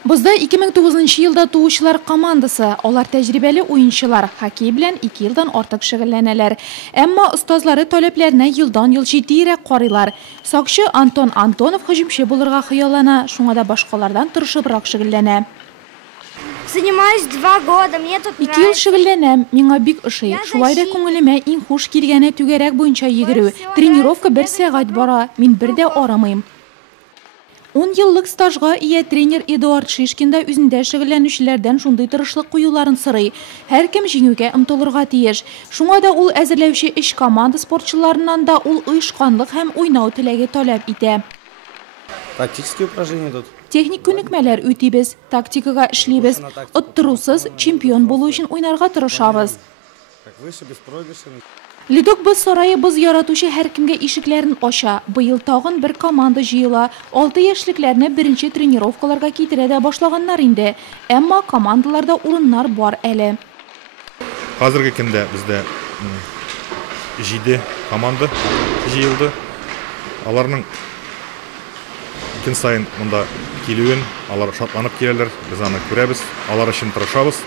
Бізді 2009 елда туғышылар командасы, олар тәжірибелі ойыншылар, хоккей білән 2 елдан артық шөгыльләнәләр. Әмма ұстазлары таләпләренә елдан ел җитдирәк карыйлар. Сакчы Антон Антонов һөҗүмче булырга хыяллана, шуңа да башкалардан тырышыбрак шөгыльләнә. Занимаюсь 2 года, мне тут нравится. 2 ел шөгыльләнәм, миңа бик ошый. Шулай да күңелемә иң хуш килгәне түгәрәк буенча йөгерү. Тренировка 1 сәгать бара, мин бер дә арамыйм. 10 еллык стажга ия тренер Эдуард Шишкин да үзендә шөгыльләнүчеләрдән шундый тырышлык куюларын сорый. Һәркем җиңүгә омтылырга тиеш. Шуңа да ул әзерләүче эш команда спортчыларыннан да ул оешканлык һәм уйнау теләге таләп итә. Тактические упражнения тут. Техник күнекмәләр үтибез, тактикага эшлибез, оттырусыз чемпион булу өчен уйнарга тырышабыз. Ледок сарайыбыз яратучы һәркемгә ишекләрен ача. Быел тагын бер команда җыела. 6 яшьлекләрне беренче тренировкаларга китерә дә башлаганнар инде. Әмма командаларда урыннар бар әле. Хәзерге көндә бездә 7 команда җыелды. Аларның көн сайын монда килүен, алар шатланып киләләр. Без аны күрәбез, алар өчен тырышабыз.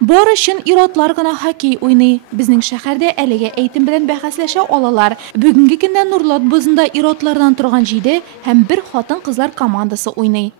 Бар өчен ир-атлар гына хоккей уйный. Безнең шәһәрдә әлегә әйтем белән бәхәсләшә алалар. Бүгенге көндә Нурлат бызында ир-атлардан торган 7 һәм 1 хатын-кызлар командасы уйный.